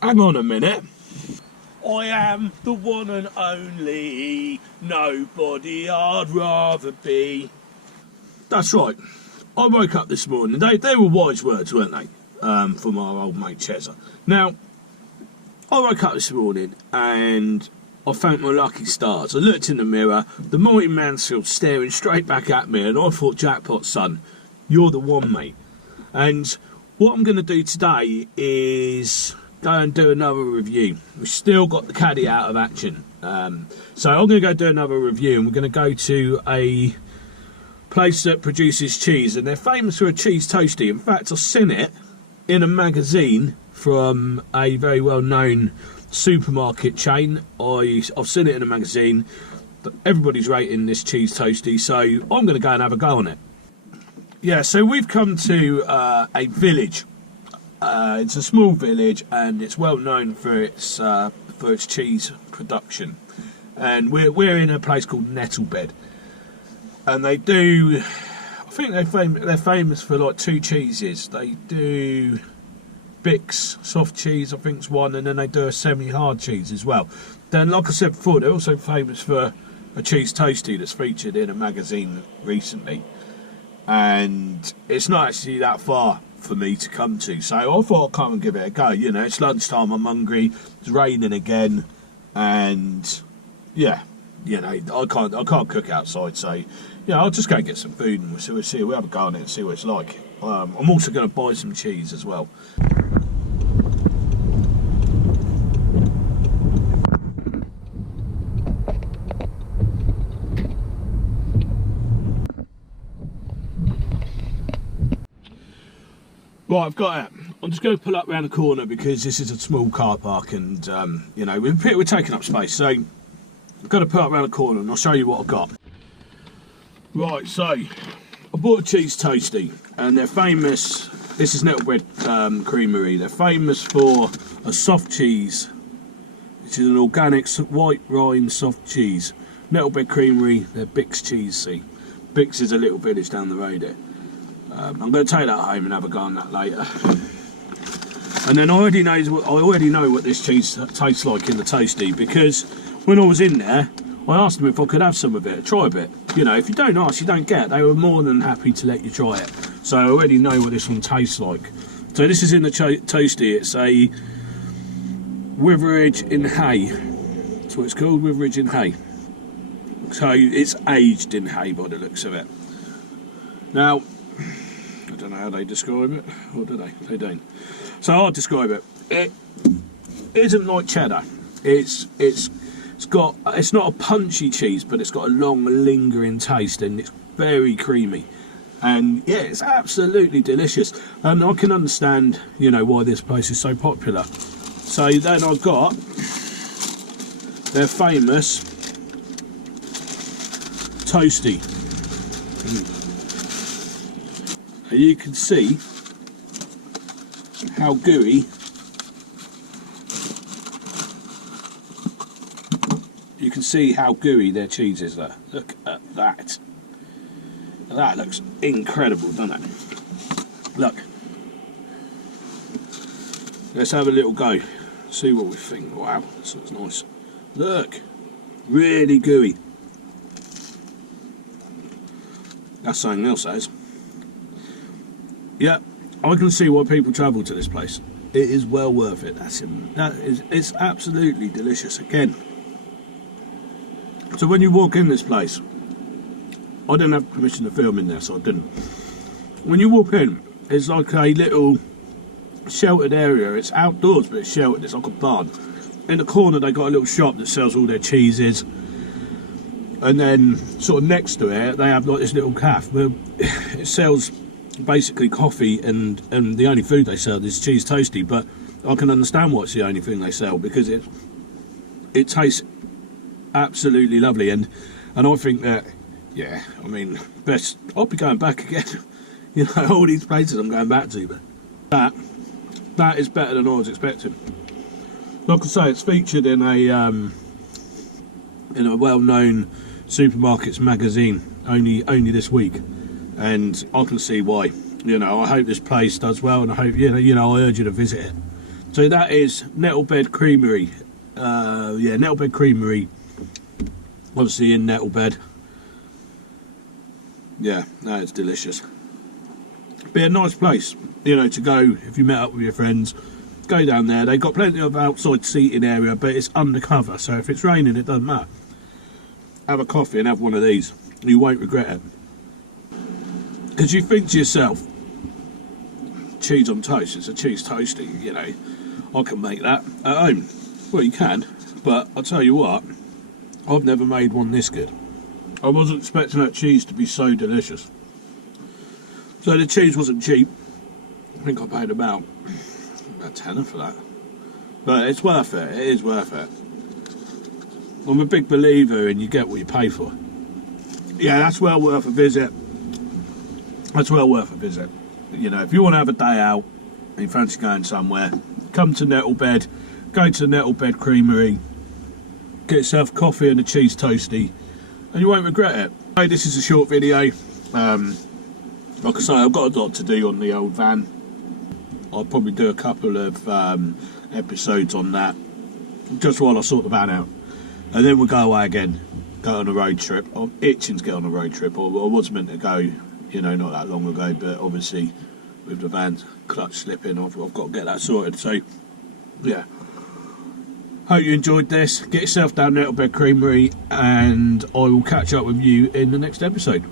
Hang on a minute. I am the one and only, nobody I'd rather be. That's right. I woke up this morning. They were wise words, weren't they? From our old mate Chezza. Now, I woke up this morning and I thanked my lucky stars. I looked in the mirror, the mighty Mansfield staring straight back at me, and I thought, jackpot, son, you're the one, mate. And what I'm going to do today is go and do another review. We've still got the caddy out of action. So I'm going to go do another review, and we're going to go to a place that produces cheese, and they're famous for a cheese toastie. In fact, I've seen it in a magazine from a very well-known supermarket chain. I've seen it in a magazine. Everybody's rating this cheese toastie, so I'm going to go and have a go on it. Yeah, so we've come to a village. It's a small village, and it's well known for its cheese production. And we're in a place called Nettlebed, and they do. I think they're famous for like two cheeses. They do Bix soft cheese, I think is one, and then they do a semi-hard cheese as well. Then, like I said before, they're also famous for a cheese toastie that's featured in a magazine recently. And it's not actually that far for me to come to, so I thought I'd come and give it a go. You know, it's lunchtime, I'm hungry, it's raining again, and yeah, you know, I can't cook outside, so yeah, I'll just go and get some food and we'll have a go on it and see what it's like. I'm also going to buy some cheese as well. Right, I've got it. I'm just going to pull up round the corner because this is a small car park, and you know, we're taking up space, so I've got to pull up round the corner and I'll show you what I've got. Right, so I bought a cheese toastie, and they're famous. This is Nettlebed Creamery. They're famous for a soft cheese, which is an organic white rind soft cheese. Nettlebed Creamery, they're Bix cheese. See, Bix is a little village down the road here. I'm going to take that home and have a go on that later. And then I already know what this cheese tastes like in the toastie, because when I was in there, I asked them if I could have some of it, try a bit. You know, if you don't ask, you don't get. They were more than happy to let you try it. So I already know what this one tastes like. So this is in the toastie. It's a Witheridge in hay. That's what it's called, Witheridge in hay. So it's aged in hay by the looks of it. Now, I don't know how they describe it, or do they? They don't. So I'll describe it. It isn't like cheddar. It's not a punchy cheese, but it's got a long, lingering taste, and it's very creamy. And yeah, it's absolutely delicious. And I can understand, you know, why this place is so popular. So then I've got their famous toastie. And you can see how gooey their cheese is there. Look at that. That looks incredible, doesn't it? Look. Let's have a little go. See what we think. Wow, this looks nice. Look. Really gooey. That's something else, that is. Yeah, I can see why people travel to this place. It is well worth it. It's absolutely delicious. Again, so when you walk in this place, I didn't have permission to film in there, so I didn't. When you walk in, it's like a little sheltered area. It's outdoors, but it's sheltered. It's like a barn. In the corner, they got a little shop that sells all their cheeses, and then sort of next to it, they have like this little cafe where it sells basically coffee, and the only food they sell is cheese toastie. But I can understand why it's the only thing they sell, because it tastes absolutely lovely, and I think that, yeah, I mean, I'll be going back again. You know, all these places I'm going back to, but that is better than I was expecting. Like I say, it's featured in a well-known supermarkets magazine only this week, and I can see why. You know, I hope this place does well, and I hope, you know, I urge you to visit it. So that is Nettlebed Creamery. Yeah, Nettlebed Creamery. Obviously in Nettlebed. Yeah, no, it's delicious. Be a nice place, you know, to go if you met up with your friends. Go down there. They've got plenty of outside seating area, but it's undercover, so if it's raining, it doesn't matter. Have a coffee and have one of these. You won't regret it. Because you think to yourself, cheese on toast, it's a cheese toastie, you know. I can make that at home. Well, you can, but I'll tell you what, I've never made one this good. I wasn't expecting that cheese to be so delicious. So the cheese wasn't cheap. I think I paid about a tenner for that. But it's worth it. It is worth it. I'm a big believer in you get what you pay for. Yeah, that's well worth a visit. That's well worth a visit. You know, if you want to have a day out and you fancy going somewhere, come to Nettlebed, go to Nettlebed Creamery, get yourself coffee and a cheese toastie, and you won't regret it. Hey, this is a short video. Like I say, I've got a lot to do on the old van. I'll probably do a couple of episodes on that, just while I sort the van out. And then we'll go away again, go on a road trip. I'm itching to get on a road trip. I was meant to go, you know, not that long ago, but obviously with the van clutch slipping, I've got to get that sorted. So, yeah. Hope you enjoyed this. Get yourself down Nettlebed Creamery, and I will catch up with you in the next episode.